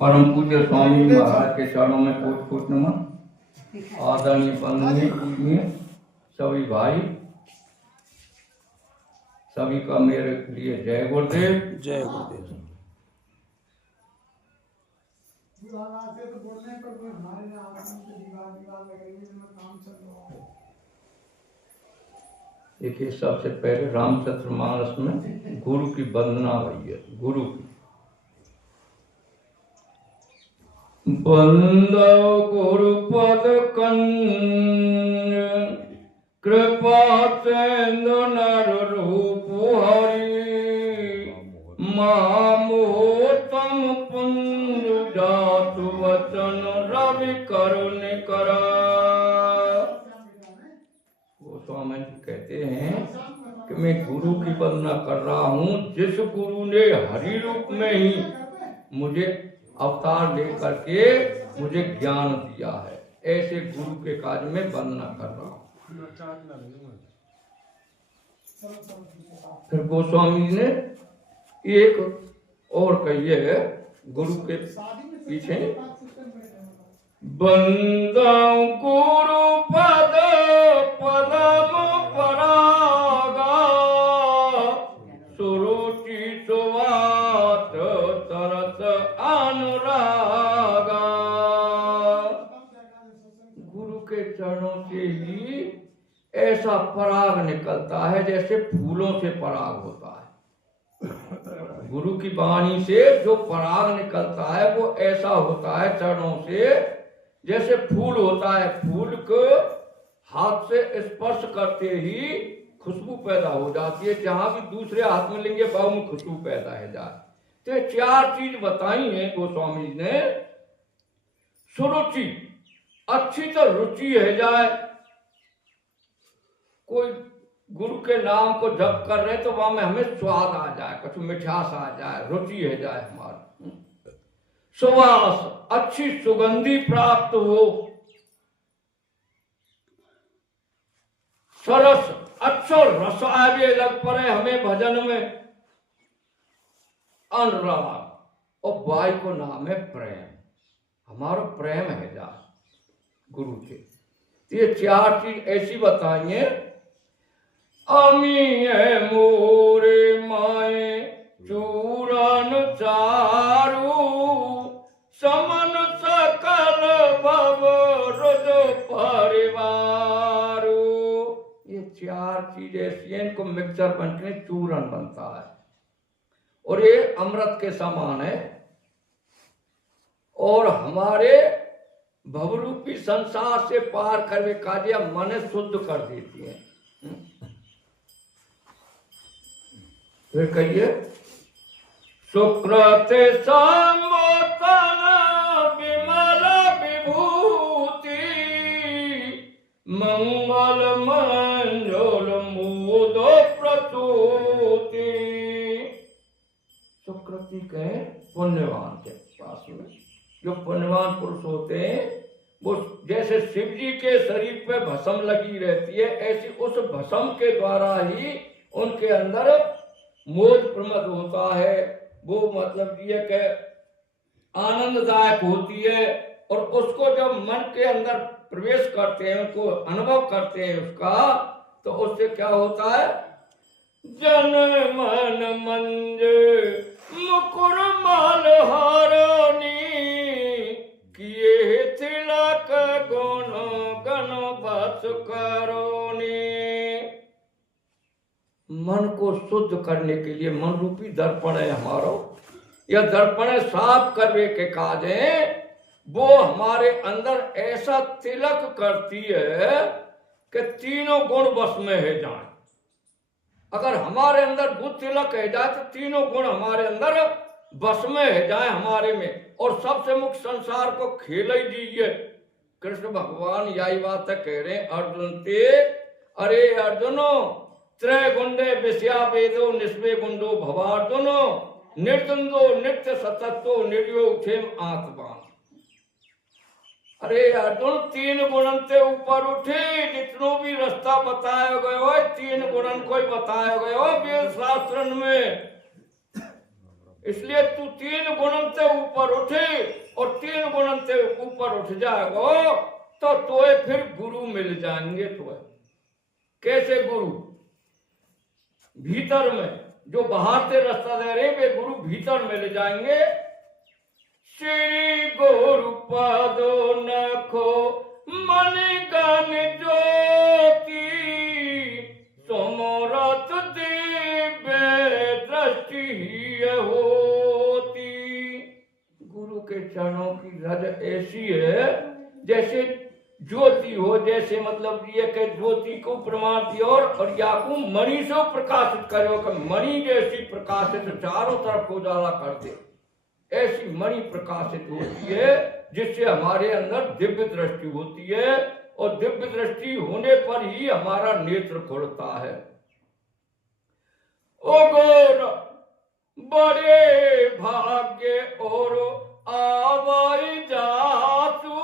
परम पूज्य स्वामी महाराज के चरणों में कोट कोट नमन। आदरणीय बंधुओं, सभी भाई, सभी का मेरे लिए जय गुरुदेव। जय गुरुदेव। देखिए, सबसे पहले रामचरितमानस में गुरु की वंदना हुई है। गुरु की बंदो गुरुपद कंज कृपा सेंदु नर रूप हरि महामोहतम पुंज जातु वचन रवि करुण करा। गोस्वामी जी कहते हैं कि मैं गुरु की वंदना कर रहा हूँ जिस गुरु ने हरि रूप में ही मुझे अवतार लेकर के मुझे ज्ञान दिया है। ऐसे गुरु के कार्य में वंदना कर रहा हूँ। फिर गोस्वामी ने एक और कही है गुरु के पीछे, बंदाऊं गुरु पद पदम परागा सुरुचि सुवात तरस अनुरागा। गुरु के चरणों से ही ऐसा पराग निकलता है जैसे फूलों से पराग होता है। गुरु की वाणी से जो पराग निकलता है वो ऐसा होता है चरणों से जैसे फूल होता है। फूल को हाथ से स्पर्श करते ही खुशबू पैदा हो जाती है। जहां भी दूसरे हाथ में लेंगे बाहु में खुशबू पैदा हो जाए। तो ये चार चीज बताई है गोस्वामी जी ने। सुरुचि, अच्छी तो रुचि है जाए। कोई गुरु के नाम को जप कर रहे तो वहां में हमें स्वाद आ जाए, कुछ मिठास आ जाए, रुचि है जाए हमारी। सुवास, अच्छी सुगंधी प्राप्त हो। सरस, अच्छो रस आवे लग पड़े हमें भजन में। अनुराग, और बाई को नाम है प्रेम। हमारा प्रेम है जा गुरु से। ये चार चीज ऐसी बताइए। अमी है मोरे माए चूरन चारू समन सकल भव रुज परिवारू। ये चार चीज ऐसी हैं, इनको मिक्सर बनके चूरन बनता है और ये अमृत के समान है और हमारे भवरूपी संसार से पार करने का मन शुद्ध कर देती है। फिर कहिए, सुकृत संबोधन विमल विभूति मंगल मंजोल मोद प्रसूति। सुकृति कहे पुण्यवान के पास में जो पुण्यवान पुरुष होते हैं वो जैसे शिव जी के शरीर पे भस्म लगी रहती है, ऐसी उस भस्म के द्वारा ही उनके अंदर मोद प्रमद होता है। वो मतलब ये कि आनंददायक होती है और उसको जब मन के अंदर प्रवेश करते हैं, उनको अनुभव करते हैं उसका, तो उससे क्या होता है, जन मन मंज मुकुर माल हारनी किए तिलक गुण गण बस करोनी। मन को शुद्ध करने के लिए मन रूपी दर्पण है हमारा। यह दर्पण साफ करने के काज है। वो हमारे अंदर ऐसा तिलक करती है कि तीनों गुण बस में है जाए। अगर हमारे अंदर बुद्ध तिलक है जाए तो तीनों गुण हमारे अंदर बस में है जाए हमारे में। और सबसे मुख्य संसार को खेल ही दीजिए। कृष्ण भगवान यही बात कह रहे हैं अर्जुन से, अरे अर्जुनो त्रय गुंडे विषया वेदो निस्वे गुंडो भवार्जुनो निर्द्वंदो नित्य सतत्तो निर्योग क्षेम आत्मान। अरे अर्जुन, तीन गुणन से ऊपर उठे जितनो भी रास्ता बताया गया हो, तीन गुणन को बताया गया हो वेद शास्त्र में। इसलिए तू 3 गुणन से ऊपर उठे और 3 गुणन से ऊपर उठ जाएगा तो तोए फिर गुरु मिल जाएंगे। तोए कैसे गुरु? भीतर में, जो बाहर से रास्ता दे रहे वे गुरु भीतर मिल जाएंगे। श्री गुरु पदो नखो मन गन ज्योति सोमरथ दिव्य दृष्टि होती। गुरु के चरणों की रज ऐसी है जैसे ज्योति हो, जैसे मतलब ये कि ज्योति को प्रमाण दियो और या को मणि से प्रकाशित करो कि मणि जैसी प्रकाशित चारों तरफ उजाला कर दे, ऐसी मणि प्रकाशित होती है जिससे हमारे अंदर दिव्य दृष्टि होती है और दिव्य दृष्टि होने पर ही हमारा नेत्र खुलता है। ओ गौर बड़े भाग्य और आवाई जातू।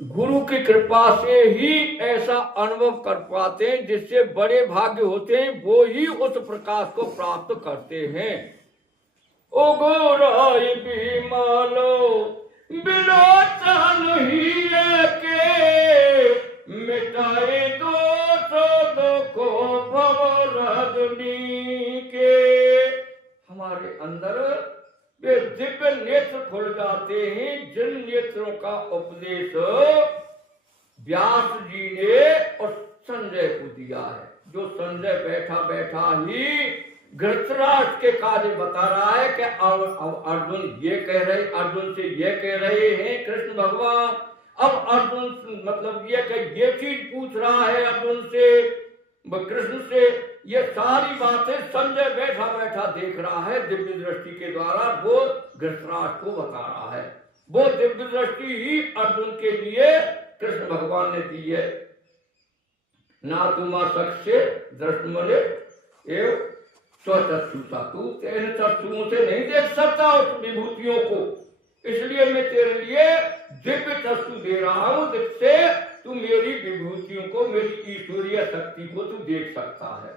गुरु की कृपा से ही ऐसा अनुभव कर पाते हैं जिससे बड़े भाग्य होते हैं, वो ही उस प्रकाश को प्राप्त करते हैं। ओ गोराई बिमलो बिलोचन ही के मिटाए दुखो भवरजनी के। हमारे अंदर वे दिव्य नेत्र खुल जाते हैं जिन नेत्रों का उपदेश व्यास जी ने और संजय को दिया है। जो संजय बैठा बैठा ही धृतराष्ट्र के कार्य बता रहा है कि अर्जुन ये कह रहे, अर्जुन से ये कह रहे हैं कृष्ण भगवान। अब अर्जुन मतलब ये कि ये चीज पूछ रहा है अर्जुन से, कृष्ण से। ये सारी बातें संजय बैठा बैठा देख रहा है दिव्य दृष्टि के द्वारा, वो धृतराष्ट्र को बता रहा है। वो दिव्य दृष्टि ही अर्जुन के लिए कृष्ण भगवान ने दी है। ना तुमा सक्ष्य दृष्टमले एवं स्वचक्षुषा, तू तेरे चक्षुओं से नहीं देख सकता उस विभूतियों को, इसलिए मैं तेरे लिए दिव्य चक्षु दे रहा हूं जिससे तू मेरी विभूतियों को, मेरी ईश्वरीय शक्ति को तू देख सकता है।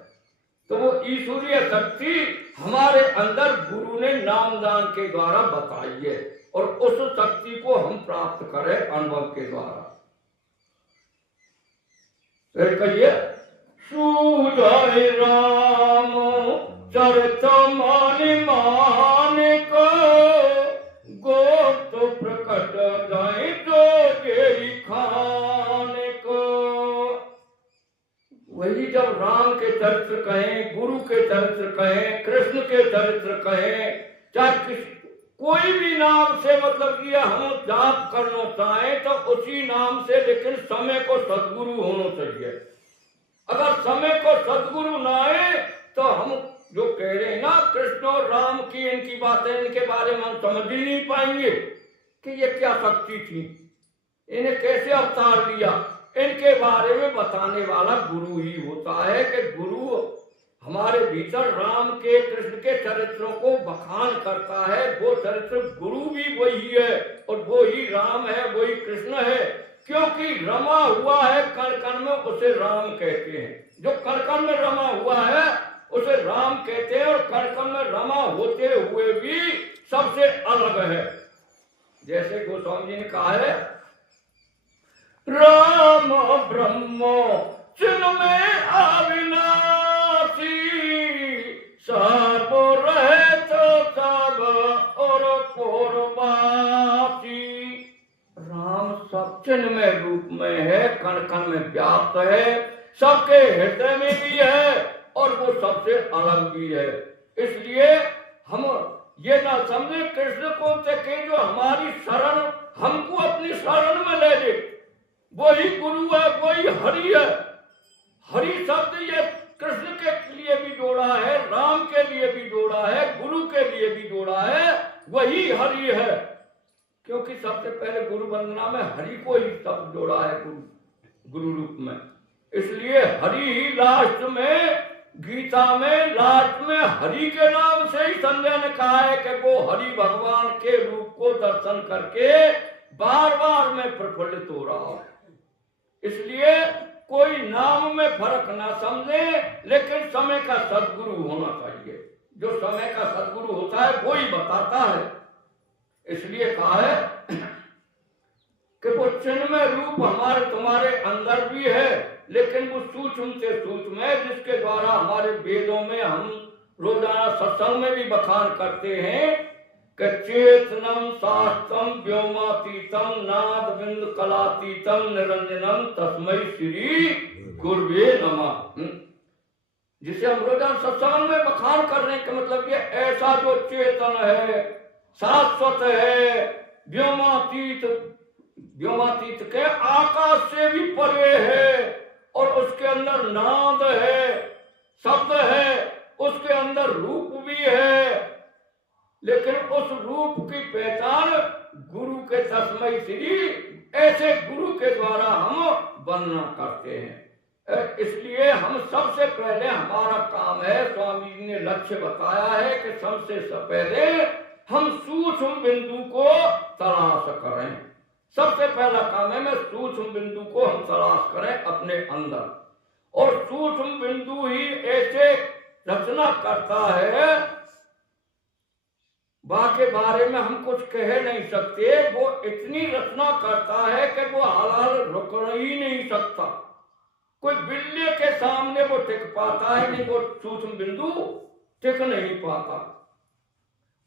तो वो ईश्वरीय शक्ति हमारे अंदर गुरु ने नामदान के द्वारा बताई है और उस शक्ति को हम प्राप्त करें अनुभव के द्वारा। फिर कहिए सुधय राम चरित मान मान को गोप्त प्रकट जाए तो तेरी खान को। वही जब राम के चरित्र कहें, गुरु के चरित्र कहें, कृष्ण के चरित्र कहें, चाहे कोई भी नाम से मतलब ये हम जाप करना चाहें तो उसी नाम से, लेकिन समय को सदगुरु होना चाहिए। अगर समय को सदगुरु ना आए तो हम जो कह रहे हैं ना कृष्ण और राम की इनकी बातें, इनके बारे में हम समझ ही नहीं पाएंगे कि ये क्या शक्ति थी, इन्हें कैसे अवतार लिया। इनके बारे में बताने वाला गुरु ही होता है कि गुरु हमारे भीतर राम के, कृष्ण के चरित्रों को बखान करता है। वो चरित्र गुरु भी वही है और वो ही राम है, वही कृष्ण है, क्योंकि रमा हुआ है कण कण में उसे राम कहते हैं। जो कण कण में रमा हुआ है उसे राम कहते हैं और कण कण में रमा होते हुए भी सबसे अलग है। जैसे गोस्वामी जी ने कहा है राम ब्रह्म चिन्मय अविनाशी सब रहे तो सब और पूर्वासी। राम सब चिन्मय रूप में है, कण कण में व्याप्त है, सबके हृदय में भी है और वो सबसे अलग भी है। इसलिए हम ये ना समझे कृष्ण को के जो हमारी शरण, हमको अपनी शरण में ले ले, वही गुरु है, वही हरि है। हरि शब्द ये कृष्ण के लिए भी जोड़ा है, राम के लिए भी जोड़ा है, गुरु के लिए भी जोड़ा है, वही हरि है। क्योंकि सबसे पहले गुरु वंदना में हरि को ही शब्द जोड़ा है गुरु रूप में, इसलिए हरि ही लास्ट में, गीता में लास्ट में हरि के नाम से ही संजय ने कहा है कि वो हरि भगवान के रूप को दर्शन करके बार बार में प्रफुल्लित हो रहा है। इसलिए कोई नाम में फर्क ना समझे, लेकिन समय का सद्गुरु होना चाहिए। जो समय का सद्गुरु होता है वो ही बताता है। इसलिए कहा है कि वो चिन्मय रूप हमारे तुम्हारे अंदर भी है, लेकिन वो सूक्ष्म से सूक्ष्म है, जिसके द्वारा हमारे वेदों में हम रोजाना सत्संग में भी बखान करते हैं कि चेतनम शास्त्रम व्योमातीतम नाद बिंद कलातीतम निरंजनम तस्मै श्री गुरुवे नमः। जिसे हम रोजाना सत्संग में बखान करने का मतलब ये ऐसा जो चेतन है, शाश्वत है, व्योमातीत, व्योमातीत के आकाश से भी परे है, और उसके अंदर नाद है, शब्द है, उसके अंदर रूप भी है, लेकिन उस रूप की पहचान गुरु के तस्मै श्री ऐसे गुरु के द्वारा हम वर्णना करते हैं। इसलिए हम सबसे पहले हमारा काम है, स्वामी जी ने लक्ष्य बताया है कि सबसे पहले हम सूक्ष्म बिंदु को तलाश करें। सबसे पहला काम है मैं सूक्ष्म बिंदु को हम तलाश करें अपने अंदर, और सूक्ष्म बिंदु ही ऐसे रचना करता है, बाकी बारे में हम कुछ कह नहीं सकते। वो इतनी रचना करता है कि वो हालाल रुक ही नहीं सकता। कोई बिल्ली के सामने वो टिक पाता है नहीं, वो सूक्ष्म बिंदु टिक नहीं पाता।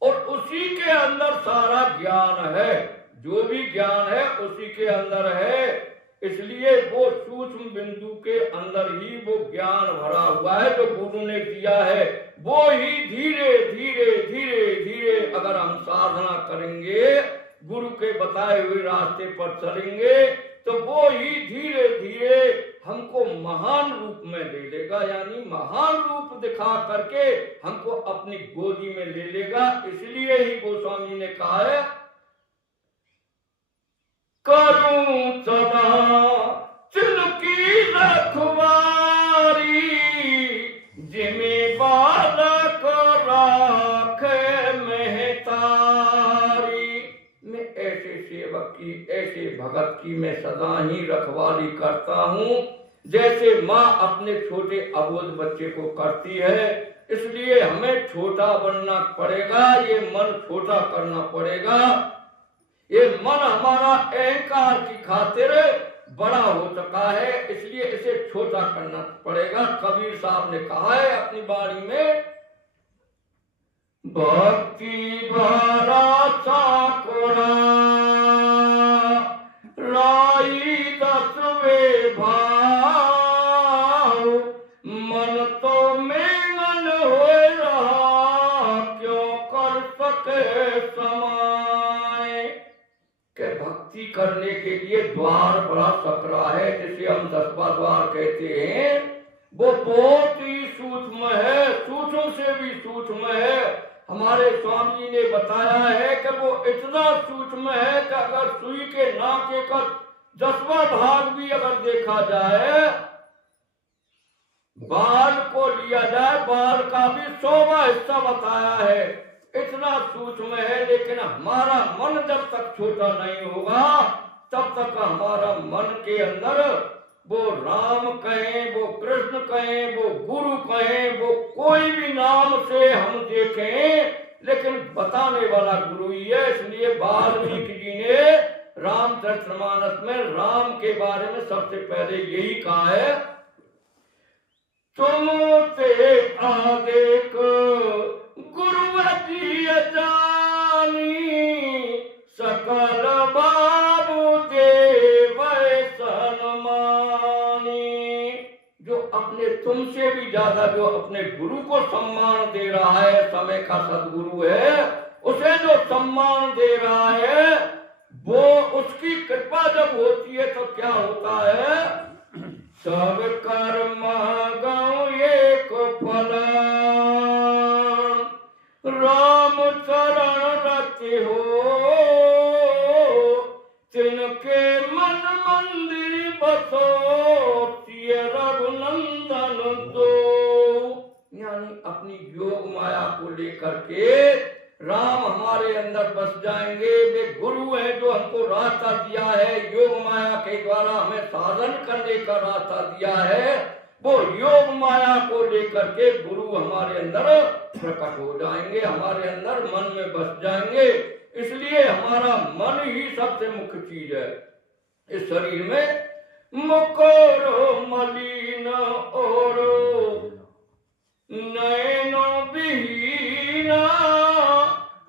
और उसी के अंदर सारा ज्ञान है, जो भी ज्ञान है उसी के अंदर है। इसलिए वो सूक्ष्म बिंदु के अंदर ही वो ज्ञान भरा हुआ है जो गुरु ने दिया है। वो ही धीरे धीरे धीरे धीरे अगर हम साधना करेंगे, गुरु के बताए हुए रास्ते पर चलेंगे, तो वो ही धीरे धीरे हमको महान रूप में ले लेगा, यानी महान रूप दिखा करके हमको अपनी गोदी में ले लेगा। इसलिए ही गोस्वामी ने कहा है, करूं सदा तिनकी रखवारी, जिमे बालक राखे महतारी। मैं ऐसे सेवक की, ऐसे भगत की मैं सदा ही रखवाली करता हूँ, जैसे माँ अपने छोटे अबोध बच्चे को करती है। इसलिए हमें छोटा बनना पड़ेगा, ये मन छोटा करना पड़ेगा। ये मन हमारा अहंकार की खातिर बड़ा हो चुका है, इसलिए इसे छोटा करना पड़ेगा। कबीर साहब ने कहा है अपनी वाणी में, भक्ति द्वारा साकुरा राई दसवे भाव, मन तो मेंगन हो रहा क्यों कर सके समाए। के भक्ति करने के लिए द्वार बड़ा सकरा है, जिसे हम 10वां द्वार कहते हैं। वो बहुत ही सूक्ष्म है, सूक्ष्म से भी सूक्ष्म है। हमारे स्वामी जी ने बताया है कि वो इतना सूक्ष्म है कि अगर सुई के नाके का 10वां भाग भी अगर देखा जाए, बाल को लिया जाए, बाल का भी 100वां हिस्सा बताया है। इतना सूक्ष्म है, लेकिन हमारा मन जब तक छोटा नहीं होगा, तब तक हमारा मन के अंदर वो राम कहें, वो कृष्ण कहें, वो गुरु कहें, वो कोई भी नाम से हम देखें, लेकिन बताने वाला गुरु ही है। इसलिए वाल्मीकि जी ने रामचरितमानस में राम के बारे में सबसे पहले यही कहा है, तुम ते आदेक गुरु जी जानी, सकल बाबू देव सन्मानी। जो अपने तुमसे भी ज्यादा जो अपने गुरु को सम्मान दे रहा है, समय का सदगुरु है, उसे जो सम्मान दे रहा है, वो उसकी कृपा जब होती है तो क्या होता है, सब कर्म गौ एक फल, राम चरण रति हो, तिनके मन मंदिर बसो, रघुनंदन दो। यानी अपनी योग माया को लेकर के राम हमारे अंदर बस जाएंगे। वे गुरु हैं जो हमको रास्ता दिया है, योग माया के द्वारा हमें साधन करने का रास्ता दिया है, वो योग माया को लेकर के गुरु हमारे अंदर प्रकट हो जाएंगे, हमारे अंदर मन में बस जाएंगे। इसलिए हमारा मन ही सबसे मुख्य चीज है इस शरीर में। मुकोरो मलिन ओरो नयनो विहीना,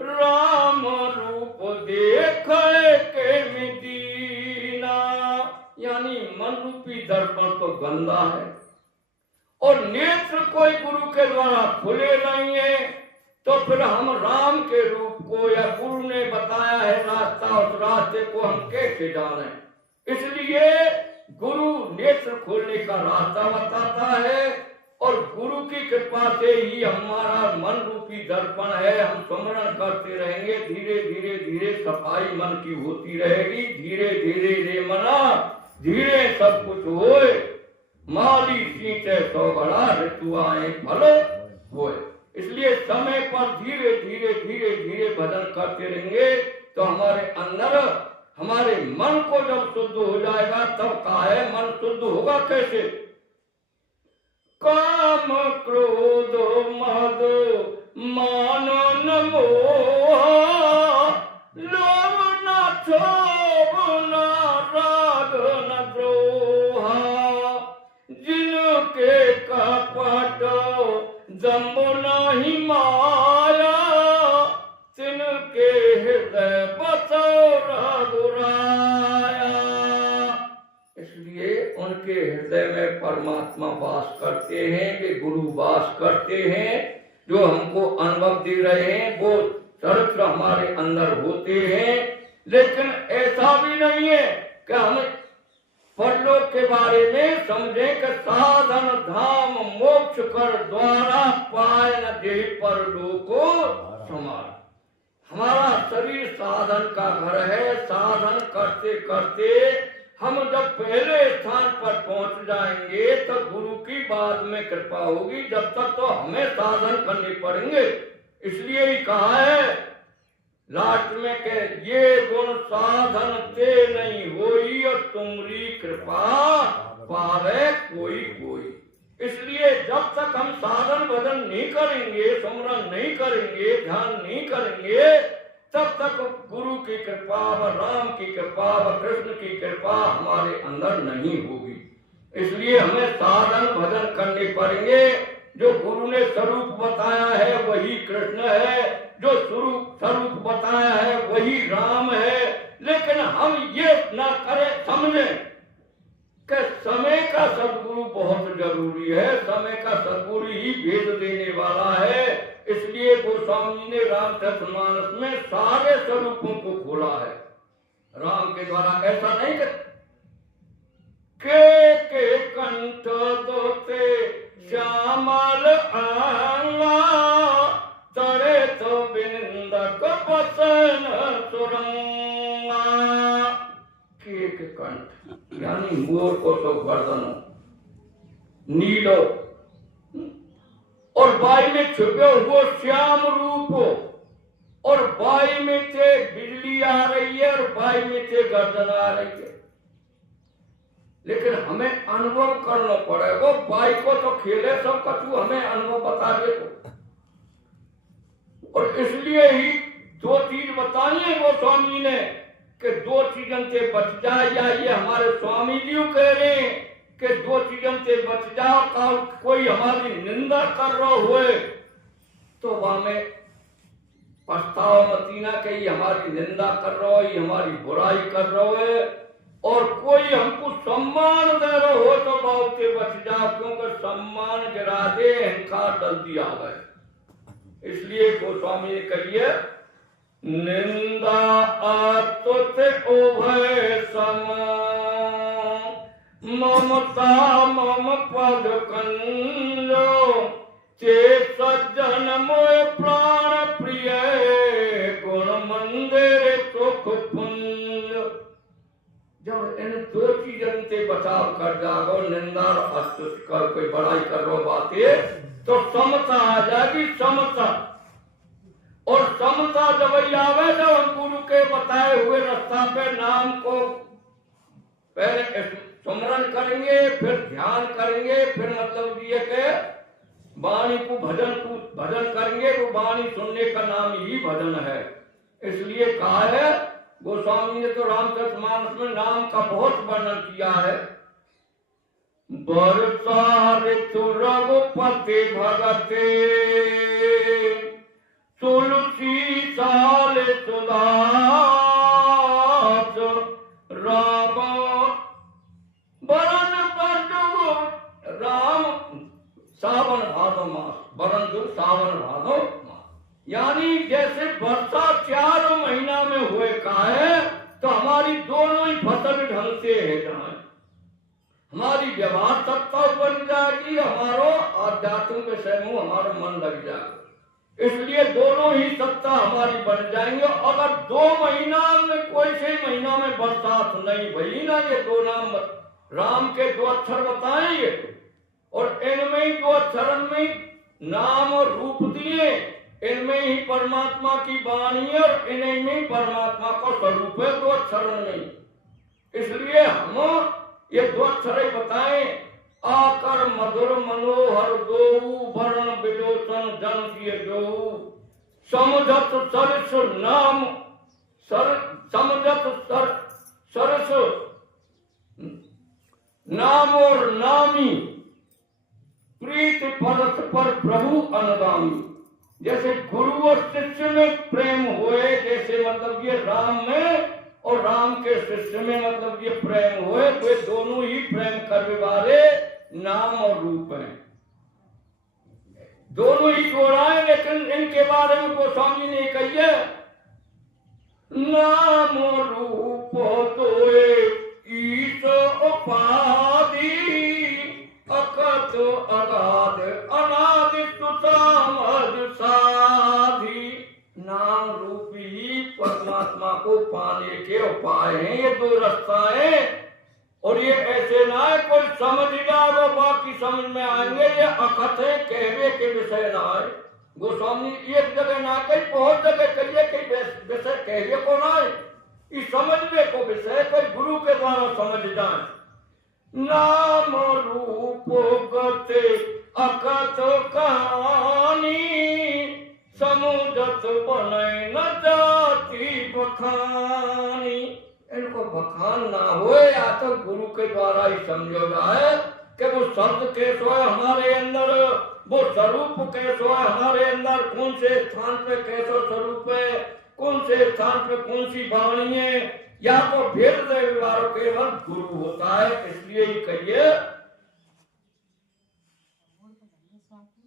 राम रूप देखे के मिदीना। यानी मन रूपी दर्पण तो गंदा है और नेत्र कोई गुरु के द्वारा खुले नहीं है, तो फिर हम राम के रूप को या गुरु ने बताया है रास्ता, उस रास्ते को हम कैसे जाने। इसलिए गुरु नेत्र खोलने का रास्ता बताता है और गुरु की कृपा से ही हमारा मन रूपी दर्पण है। हम स्मरण करते रहेंगे, धीरे धीरे धीरे सफाई मन की होती रहेगी। धीरे धीरे रे मना धीरे सब कुछ होए, माली सींचे सौ बड़ा ऋतु आए फल होए। इसलिए समय पर धीरे धीरे धीरे धीरे भजन करते रहेंगे तो हमारे अंदर, हमारे मन को जब शुद्ध हो जाएगा तब कहा है मन शुद्ध होगा कैसे। काम क्रोध मद मान न मोह, लोभ न क्षोभ न राग न द्रोह, जिनके कपट दम्भ नहीं माया, तिनके हृदय बसो रघुराया। इसलिए उनके हृदय में परमात्मा वास करते हैं, वे गुरु वास करते हैं, जो हमको अनुभव दे रहे हैं, वो चरित्र हमारे अंदर होते हैं। लेकिन ऐसा भी नहीं है कि हम परलोक के बारे में समझें कि साधन धाम मोक्ष कर द्वारा पाए न दे परलोको समार। हमारा शरीर साधन का घर है। साधन करते करते हम जब पहले स्थान पर पहुंच जाएंगे तो गुरु की बाद में कृपा होगी, जब तक तो हमें साधन करने पड़ेंगे। इसलिए ही कहा है लास्ट में के ये गुण साधन ते नहीं होई और तुमरी कृपा पावे कोई कोई। इसलिए जब तक हम साधन भजन नहीं करेंगे, स्मरण नहीं करेंगे, ध्यान नहीं करेंगे, तब तक गुरु की कृपा व राम की कृपा व कृष्ण की कृपा हमारे अंदर नहीं होगी। इसलिए हमें साधन भजन करने पड़ेंगे। जो गुरु ने स्वरूप बताया है वही कृष्ण है, जो स्वरूप बताया है वही राम है। लेकिन हम ये ना करें, समझें कि समय का सदगुरु बहुत जरूरी है। समय का सदगुरु ही भेद देने वाला है। इसलिए गोस्वामी ने रामचरितमानस में सारे स्वरूपों को खोला है राम के द्वारा। ऐसा नहीं के कंठ दोते श्यामल आंगा, तड़े तो बिंदक बसन सुरंगा। के कंठ यानी मोर को तो गर्दन नीलो और बाई में छुपे हुए श्याम रूप, और बाई में से बिजली आ रही है और बाई में से गर्दन आ रही है। लेकिन हमें अनुभव करना पड़ेगा। बाई को तो खेले सब कछु, हमें अनुभव बता दे तो। और इसलिए ही दो चीज बताई है गोस्वामी ने कि दो चीजों से बच जाए। या ये हमारे स्वामी जी कह रहे हैं कि दो चीजों से बच जाओ। का कोई हमारी निंदा कर रहा हुए तो वहां में पछताओ मतीना के ये हमारी निंदा कर रहा हो, ये हमारी बुराई कर रहा है। और कोई हमको सम्मान दे रहा हो तो बहुत से बच जाओ, क्योंकि सम्मान गिरा दे अहंकार जल्दी आ गए। इसलिए गोस्वामी ने कहिए निंदा आतुत उभय सम, ममता मम पद कंजो, ते सज्जन मोय प्राण प्रिय, गुण मंदिर सुख पुंज। जब इन दो चीजों से बचाव कर जाओ, निंदा और अस्तुति कर कोई बड़ाई कर रो बातें, तो समता आ जाएगी। समता और समता जब आवे जब गुरु के बताए हुए रास्ता पे नाम को पहले सुमरन करेंगे, फिर ध्यान करेंगे, फिर मतलब ये के वाणी को भजन करेंगे। वो वाणी सुनने का नाम ही भजन है। इसलिए कहा है गोस्वामी ने तो रामचरितमानस में नाम का बहुत वर्णन किया है। बरसा ऋतु रघुपति भगते, तुलसी साल सुदास, राम बरन बंधु राम सावन भादो मास, बरन जो सावन भादो मास, यानी जैसे वर्षा 4 महीना में हुए का है, तो हमारी दोनों ही फसल ढंग से है जाए, हमारी व्यवहार सत्ता बन जाएगी, हमारो आध्यात्मिक विषय में हमारा मन लग जाएगा। इसलिए दोनों ही सत्ता हमारी बन जाएंगे। अगर 2 महीना में कोई से महीना में बरसात नहीं भई ना, ये 2 नाम राम के 2 अक्षर बताएंगे और इनमें ही 2 अक्षर में नाम और रूप दिए, इनमें ही परमात्मा की वाणी है और इन्हीं में परमात्मा का स्वरूप है 2 अक्षर में। इसलिए हम ये 2 अक्षर बताएं, आकर मधुर मनोहर दोऊ, वर्ण विलोचन जन किए दोऊ, समझत सरस नाम समझत सरस नाम और नामी, प्रीत परस्पर प्रभु अनुगामी। जैसे गुरु और शिष्य में प्रेम हुए, जैसे मतलब ये राम में और राम के शिष्य में मतलब ये प्रेम हुए, वे दोनों ही प्रेम करने वाले नाम और रूप हैं, दोनों ही जोड़ाएं। लेकिन इनके बारे में गोस्वामी ने कही है, नाम रूप तोए ईश उपाधि, अकथ अगाध अनाद सुसामद साधि। नाम रूपी परमात्मा को पाने के उपाय हैं ये 2 रास्ताएं। और ये ऐसे ना है कोई समझ जाए वो बाकी समझ में आएंगे, ये अकथ है, कहवे के विषय ना है। गोस्वामी एक जगह ना कही, बहुत जगह कहिए कई विषय कहवे को ना है, इस समझने को विषय कोई गुरु के द्वारा समझ जाए। नाम रूप गते अकथ कहानी, समुझत बने न जाती बखानी। इनको बखान ना हो, या तो गुरु के द्वारा ही समझो जाए कि वो शब्द कैसो है हमारे अंदर, वो स्वरूप कैसो है हमारे अंदर, कौन से स्थान पे कैसो स्वरूप है, कौन से स्थान पे कौन सी वाणी है, या तो भेद व्यवहार केवल गुरु होता है। इसलिए ही कहिए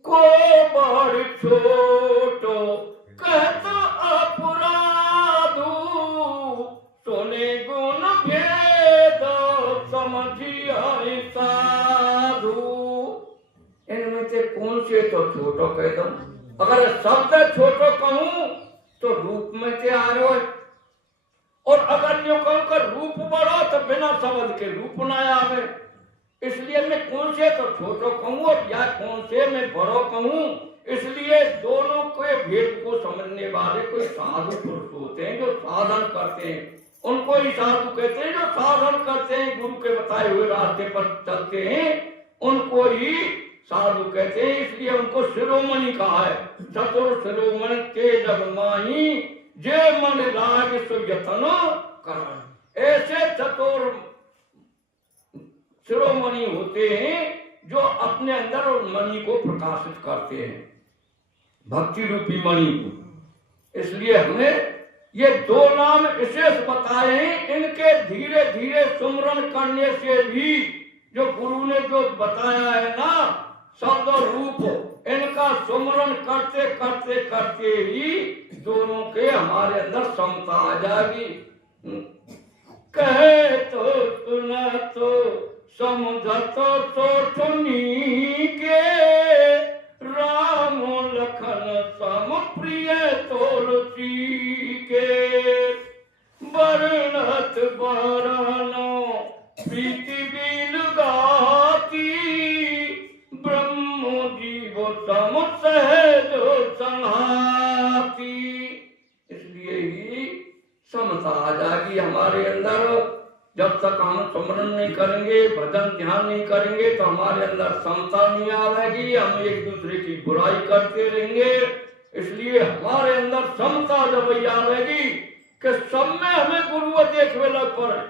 को बड़ छोटो कहता अपराधू, सुने गुण भेद समझिया साधु। इनमें से कौन से तो छोटो कहता हूं, अगर शब्द छोटो कहूं तो रूप में से आ रहे हो, और अगर यो कहूं का रूप बड़ा तो बिना शब्द के रूप ना आवे। इसलिए मैं कौन से तो छोटो कहूं और या कौन से मैं बड़ो कहूं। इसलिए दोनों के भेद को समझने वाले कोई साधु पुरुष होते हैं जो साधन करते हैं, उनको ही साधु कहते हैं। जो साधन करते हैं, गुरु के बताए हुए रास्ते पर चलते हैं, उनको ही साधु कहते हैं। इसलिए उनको शिरोमणि कहा है। चतुर शिरोमणि के जग माही, जे मन लाग सो यतन करण। ऐसे चतुर शिरोमणि होते हैं जो अपने अंदर और मणि को प्रकाशित करते हैं, भक्ति रूपी मणि को। इसलिए हमने ये 2 नाम विशेष बताए हैं। इनके धीरे धीरे सुमरन करने से भी जो गुरु ने जो बताया है ना, शब्द और रूप, इनका सुमरन करते करते करते ही दोनों के हमारे अंदर समता आ जाएगी। कहे तो सुना तो समझत तो सुनी के, राम लखन सम प्रिय तुलसी के। वर्णत बरनो प्रीति बिल गाती, ब्रह्म जीव सम सहज संहाती। इसलिए ही समता आ जाएगी हमारे अंदर। जब तक हम स्मरण नहीं करेंगे, भजन ध्यान नहीं करेंगे, तो हमारे अंदर समता नहीं आएगी, हम एक दूसरे की बुराई करते रहेंगे। इसलिए हमारे अंदर समता जब आएगी कि सब में हमें गुरु देखने लग पड़े,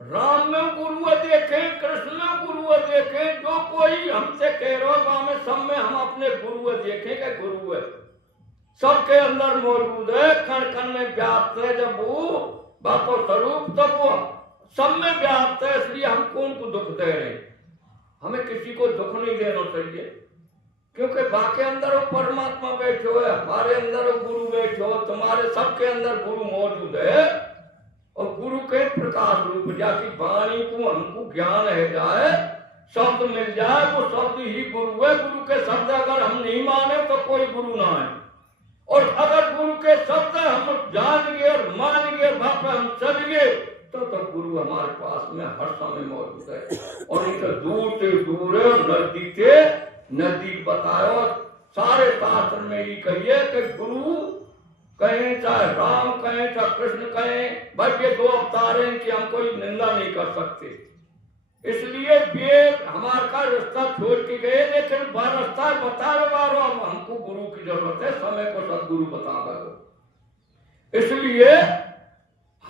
राम में गुरु देखें, कृष्ण में गुरु देखें, जो कोई हमसे कह रहा है सब में हम अपने गुरु देखें कि गुरु है, सबके अंदर मौजूद है, कण कण में व्याप्त है। जब वो बापो स्वरूप तब वो सब में व्याप्त है। इसलिए हम कौन को दुख दे रहे हैं? हमें किसी को दुख नहीं देना चाहिए, क्योंकि बाकी अंदर वो परमात्मा बैठे हो है, हमारे अंदर वो गुरु बैठे हो, तुम्हारे सबके अंदर गुरु मौजूद है। और गुरु के प्रकाश रूप जाकी वाणी को हमको ज्ञान है जाए, शब्द मिल जाए, वो शब्द ही गुरु है। गुरु के शब्द अगर हम नहीं माने तो कोई गुरु ना है, और अगर गुरु के शब्द हम जान गए और मान गए, वहां पर हम चल गए, तो गुरु हमारे पास में हर समय मौजूद है। और इनसे दूर से दूर है और नजदीक से नजदीक बताओ। सारे शास्त्र में ही कहिए कि गुरु कहें चाहे राम कहें चाहे कृष्ण कहें, भाई ये दो अवतार हैं कि हम कोई निंदा नहीं कर सकते। इसलिए वेद हमारा रास्ता छोड़ के गए, लेकिन रास्ता बता रहे हो, हमको गुरु की जरूरत है, समय को सदगुरु बता दो। इसलिए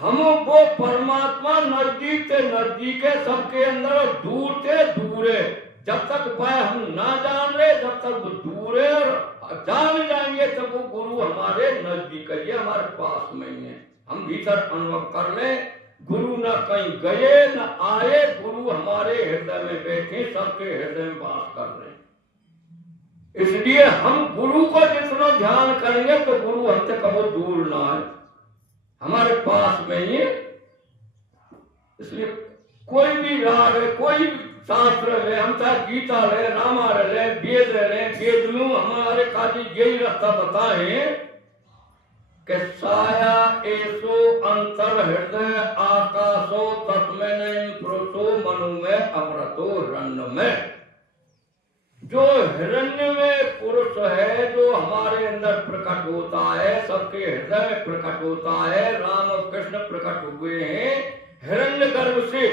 हम वो परमात्मा नजदीक से नजदीक है, सबके अंदर, दूर से दूर है। जब तक वह हम ना जान रहे, जब तक वो दूर है, और जान जाएंगे तब वो गुरु हमारे नजदीक है, ये हमारे पास में ही है। हम भीतर अनुभव कर लें, गुरु न कहीं गए न आए, गुरु हमारे हृदय में बैठे, सबके हृदय में वास कर रहे। इसलिए हम गुरु को जितना ध्यान करेंगे तो गुरु हमसे कभी दूर ना आए, हमारे पास में ही। इसलिए कोई भी राग है, कोई भी शास्त्र ले, हम चाहे गीता ले, रामायण ले, वेद ले, वेद में हमारे काजी यही रास्ता बताए कि साया ऐसो अंतर हृदय आकाशो तस्मै पुरुषो मनु में अमृतो हिरण्य में। जो हिरण्य में पुरुष है, जो हमारे अंदर प्रकट होता है, सबके हृदय में प्रकट होता है, राम और कृष्ण प्रकट हुए हैं हिरण्य गर्भ से।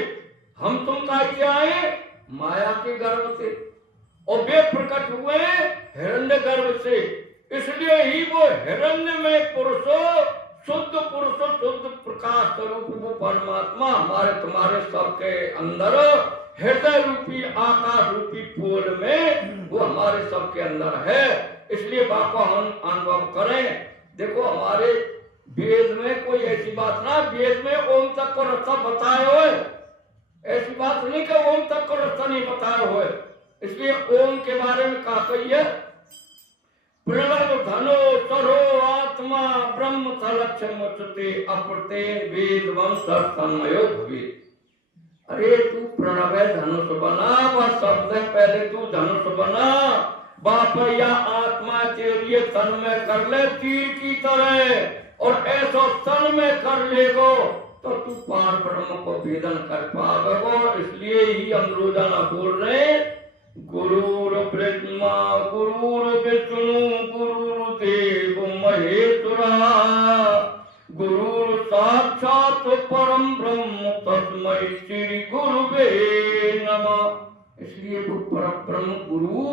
हम तुम क्या आए? माया के गर्भ से, और वे प्रकट हुए हिरण्य गर्भ से। इसलिए ही वो हिरण्य में पुरुषो, शुद्ध पुरुषो, शुद्ध प्रकाश स्वरूप वो परमात्मा हमारे तुम्हारे सबके अंदर हृदय रूपी आकाश रूपी फूल में वो हमारे सबके अंदर है। इसलिए बात को हम अनुभव करें। देखो हमारे वेद में कोई ऐसी बात ना, वेद में ओम तक को रास्ता बताए हुए, ऐसी बात नहीं कि ओम तक को रास्ता नहीं बताए हुए। इसलिए ओम के बारे में कहा गई है, प्रणव धनो सरो आत्मा ब्रह्म तलक्षण मुचते अप्रते वेदवं सत्सन्मयो भवे। अरे तू प्रणव है, धनुष बना, वह शब्द है, पहले तू धनुष बना, बाप या आत्मा तेरी तन में कर ले तीर की तरह, और ऐसा तन में कर लेगो तो तू पार ब्रह्म को भेदन कर पाओगे। इसलिए ही हम रोजाना बोल रहे हैं, गुरुर ब्रह्मा गुरुर विष्णु गुरुर्देव महेश्वरा गुरुर साक्षात परम ब्रह्म तस्मै श्री गुरुवे नमः। इसलिए वो परम ब्रह्म गुरु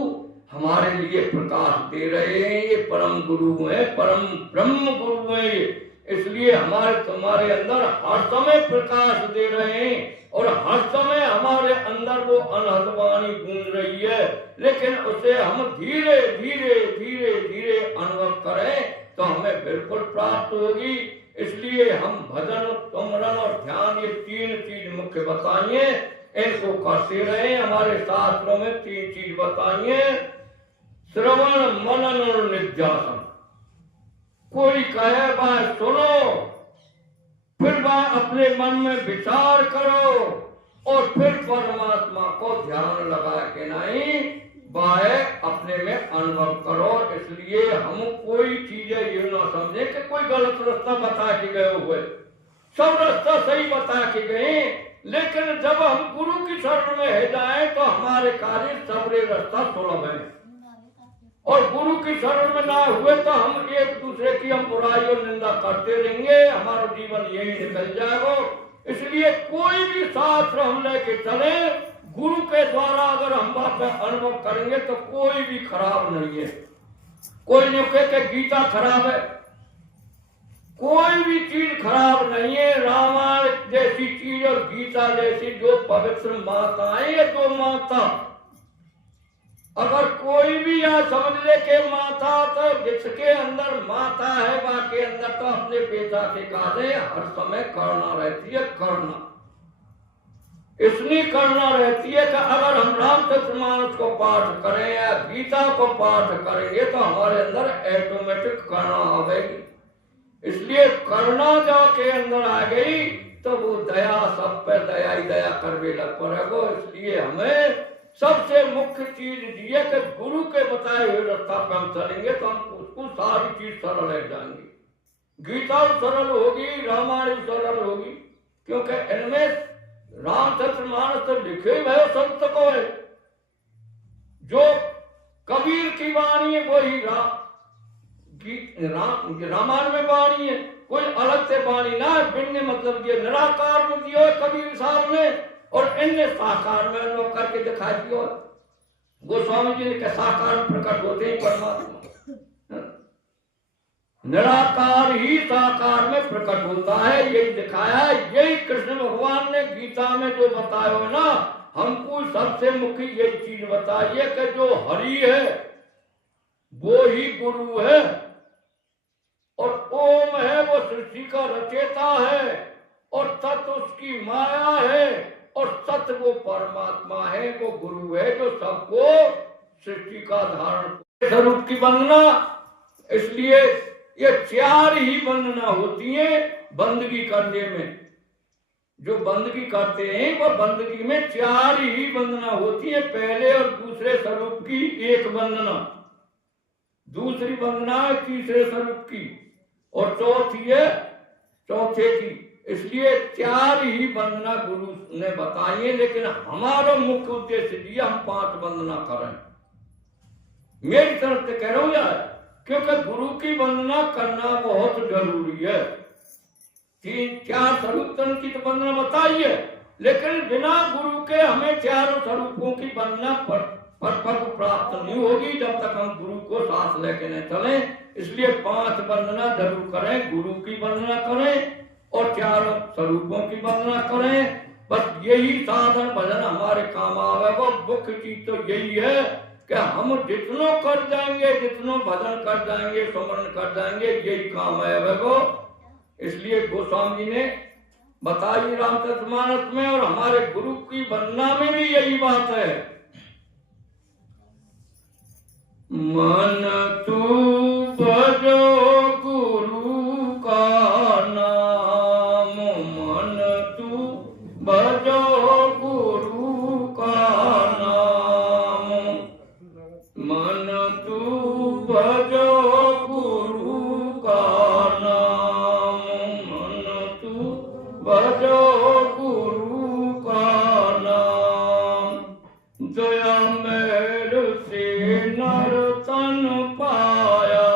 हमारे लिए प्रकाश दे रहे हैं, ये परम गुरु है, परम ब्रह्म गुरु है। इसलिए हमारे तुम्हारे अंदर हर समय प्रकाश दे रहे हैं, और हर समय हमारे अंदर वो अनहद वाणी गूंज रही है। लेकिन उसे हम धीरे धीरे धीरे धीरे अनुभव करें तो हमें बिल्कुल प्राप्त होगी। इसलिए हम भजन, सुमरन और ध्यान, ये तीन चीज मुख्य बताइए, इनको करते रहे। हमारे शास्त्रों में तीन चीज बताइए, श्रवण मनन और निध्यासन। कोई कहे बात सुनो, फिर वह अपने मन में विचार करो, और फिर परमात्मा को ध्यान लगा के नहीं वह अपने में अनुभव करो। इसलिए हम कोई चीजें ये ना समझे कि कोई गलत रास्ता बता के गए हुए, सब रास्ता सही बता के गए। लेकिन जब हम गुरु की शरण में है जाए तो हमारे कार्य सबरे रास्ता सुलभ है, और गुरु की शरण में ना हुए तो हम एक दूसरे की हम बुराई और निंदा करते रहेंगे, हमारा जीवन यही निकल जाएगा। इसलिए कोई भी शास्त्र हम लेके चले, गुरु के द्वारा अगर हम बात अनुभव करेंगे तो कोई भी खराब नहीं है। कोई नहीं कहे कि गीता खराब है, कोई भी चीज खराब नहीं है। रामायण जैसी चीज और गीता जैसी जो पवित्र माताएं, ये दो माता, अगर कोई भी यह समझ ले के माता तो जिसके अंदर माता है बाकी अंदर तो अपने पिता के काजे हर समय करना रहती है, करना इसलिए करना रहती है कि अगर हम रामचरितमानस को पाठ करें या गीता को पाठ करेंगे तो हमारे अंदर ऑटोमेटिक करना आवेगी। इसलिए करना जाके अंदर आ गई तो वो दया सब पे दया ही दया करवे लग पड़ेगा। इसलिए हमें सबसे मुख्य चीज ये कि गुरु के बताए हुए रास्ता पे हम चलेंगे तो हम उसको सारी चीज सरल रह जाएंगी। गीता सरल होगी, रामायण सरल होगी, क्योंकि इनमें रामचरितमानस तो लिखे हुए संत को है। जो कबीर की वाणी है वही रामायण में वाणी है, कोई अलग से वाणी ना है। भिन्न मतलब ये निराकार में दियो कबीर साहब ने और इनने साकार में अनुभव करके दिखा दियो। गोस्वामी जी ने साकार में प्रकट होते ही परमात्मा, निराकार ही साकार में प्रकट होता है, यही दिखाया है। यही कृष्ण भगवान ने गीता में जो बताया हो ना, हमको सबसे मुख्य यही चीज बताइए कि जो हरि है वो ही गुरु है और ओम है वो सृष्टि का रचेता है और तत् उसकी माया है और सत वो परमात्मा है, वो गुरु है जो सबको सृष्टि का धारण स्वरूप की वंदना। इसलिए ये चार ही वंदना होती है बंदगी करने में। जो बंदगी करते हैं वो बंदगी में चार ही वंदना होती है, पहले और दूसरे स्वरूप की एक वंदना, दूसरी वंदना है तीसरे स्वरूप की और चौथी है चौथे की। इसलिए चार ही वंदना गुरु ने बताई है, लेकिन हमारा मुख्य उद्देश्य ये हम 5 वंदना करें। मेरी तरफ से कह रहा हूं यार, क्योंकि गुरु की वंदना करना बहुत जरूरी है। 3-4 स्वरूप की तो वंदना बताइए, लेकिन बिना गुरु के हमें चारों स्वरूपों की वंदना परपक प्राप्त नहीं होगी जब तक हम गुरु को साथ लेके नहीं चले। इसलिए 5 वंदना जरूर करें, गुरु की वंदना करें और चारों स्वरूपों की वंदना करें। बस यही साधन भजन हमारे काम आवे। वो मुख्य चीज तो यही है कि हम जितनो कर जाएंगे, जितनो भजन कर जाएंगे, स्मरण कर जाएंगे, यही काम है वो। इसलिए गोस्वामी जी ने बताई रामचरितमानस में और हमारे गुरु की वंदना में भी यही बात है। मन तू भजो गुरु का नाम, मन तू भजो गुरु का नाम, मन तू भजो गुरु का नाम, मन तू भजो गुरु का नाम। दया मेर से नर तन पाया,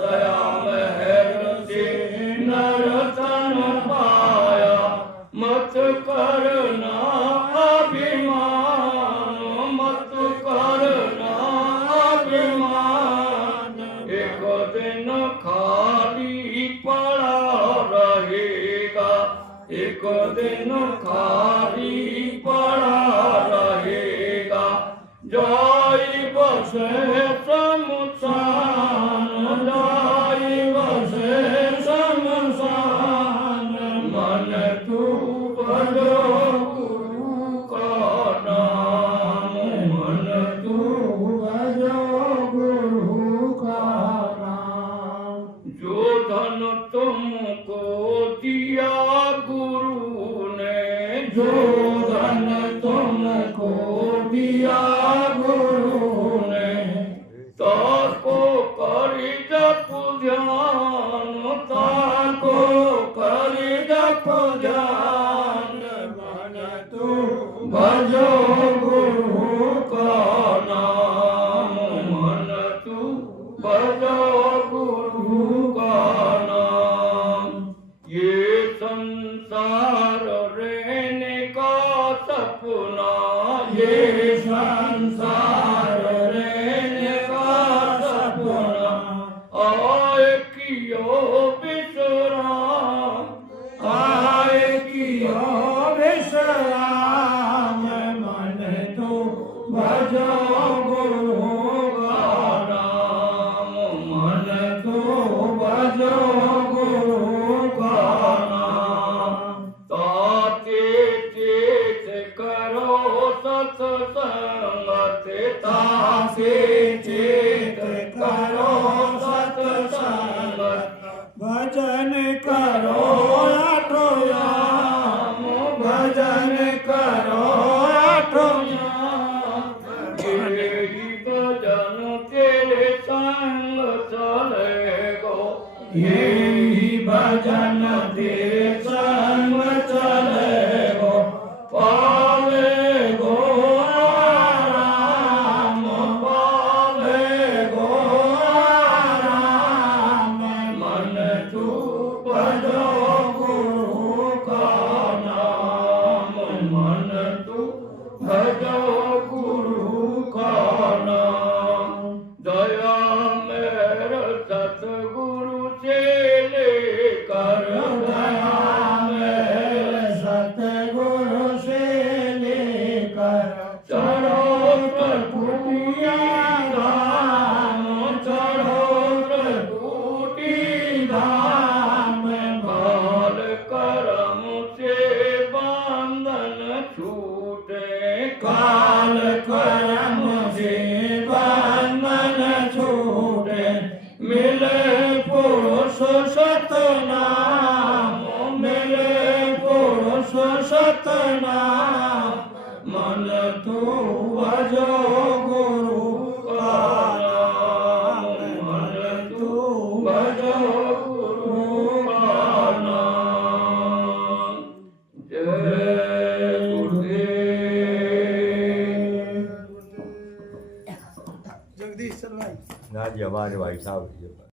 दया मेर से नर तन पाया, मत करना अभिमान, मत करना अभिमान। एक दिन खाली पड़ा रहेगा, एक दिन खाली पड़ा रहेगा। जाई बसे शमशान, जाई बसे शमशान, मन तू भजो गुरु का नाम, मन तू भजो गुरु का नाम। जो धन तुमको दिया गुरु ने, जो धन तुमको दिया गुरु ने, ताको करी जप ध्यान, ताको करी जप ध्यान। मन तू भजो गुरु का नाम, मन तू भजो गुरु का नाम। ये संसार सतनाम मन तू भजो गुरु का नाम मन तू भजो गुरु का नाम जय गुरुदेव जगदीश चल भाई ना जी हमारे भाई साहब